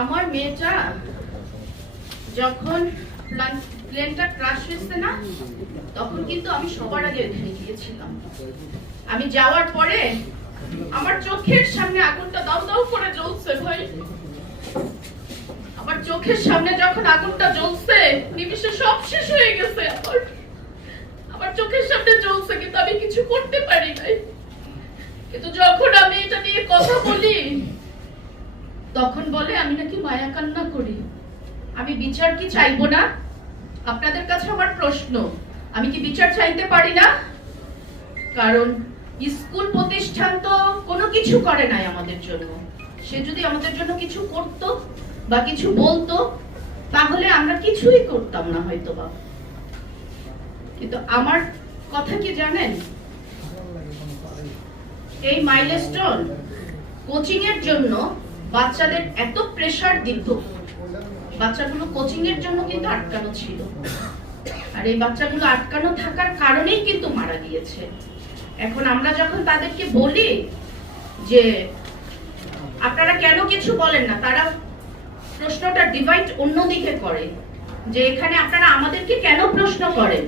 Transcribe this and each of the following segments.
আমার মেয়েটা যখন প্লেনটা ক্রাশ হয়েছে না, তখন কিন্তু আমি সবার আগে ওখানে গিয়েছিলাম। আমি যাওয়ার পরে আমার চোখের সামনে আগুনটা দাও দাও করে জ্বলছে ভাই। আমার চোখের সামনে যখন আগুনটা জ্বলছে, নিমিষে সব শেষ হয়ে গেছে আমার। আমার চোখের সামনে জ্বলছে, কিন্তু আমি কিছু করতে পারি নাই। কিন্তু যখন আমি তখন বলে, আমি নাকি মায়া কান্না করি। আমি বিচার কি চাইব না? আপনাদের কাছে আমার প্রশ্ন, আমি কি বিচার চাইতে পারি না? কারণ স্কুল প্রতিষ্ঠান তো কোনো কিছু করে নাই আমাদের জন্য। সে যদি আমাদের জন্য কিছু করত বা কিছু বলতো, তাহলে আমরা কিছুই করতাম না হয়তো বা কিন্তু আমার কথা কি জানেন? এই মাইলস্টোন কোচিং এর জন্য বাচ্চাদের এত প্রেশার দিত। বাচ্চাগুলো কোচিং এর জন্য কিন্তু আটকানো ছিল। আর এই বাচ্চাগুলো আটকানো থাকার কারণেই কিন্তু মারা গিয়েছে। এখন আমরা যখন তাদেরকে বলি যে, আপনারা কেন কিছু বলেন না? তারা প্রশ্নটা ডিভাইড অন্যদিকে করে। যে এখানে আপনারা আমাদেরকে কেন প্রশ্ন করেন?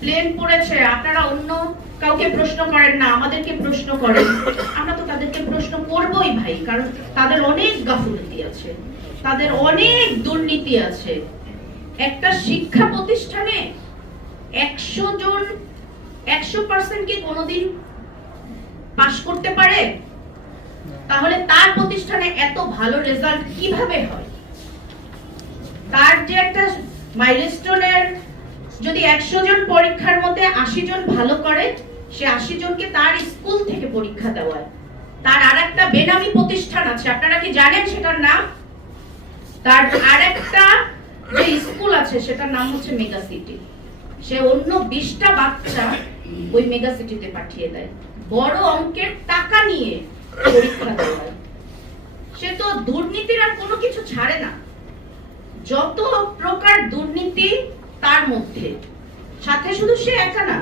প্লেন পড়েছে, আপনারা অন্য কাউকে প্রশ্ন করেন না, আমাদেরকে প্রশ্ন করেন। আমরা তো তাদেরকে প্রশ্ন করবই ভাই, কারণ তাদের অনেক গাফুলতি আছে, তাদের অনেক দুর্নীতি আছে। একটা শিক্ষা প্রতিষ্ঠানে একশো জন, একশো পার্সেন্ট কি কোনোদিন পাশ করতে পারে? তাহলে তার প্রতিষ্ঠানে এত ভালো রেজাল্ট কীভাবে হয়? তার যে একটা মাইলস্টোনের যদি একশো জন পরীক্ষার মধ্যে আশি জন ভালো করে, সে আশি জনকে তার স্কুল থেকে পরীক্ষা দেওয়ায়। তার আর একটা বেনামি প্রতিষ্ঠান আছে, আপনারা কি জানেন সেটার নাম? তার আর একটা যে স্কুল আছে, সেটার নাম হচ্ছে মেগা সিটি। সে অন্য বিশটা বাচ্চা ওই মেগা সিটিতে পাঠিয়ে দেয়। বড় অঙ্কের টাকা নিয়ে পরীক্ষা দেওয়ায়। সে তো দুর্নীতির আর কোনো কিছু ছাড়ে না। যত প্রকার দুর্নীতি তার মধ্যে। সাথে শুধু সে একা না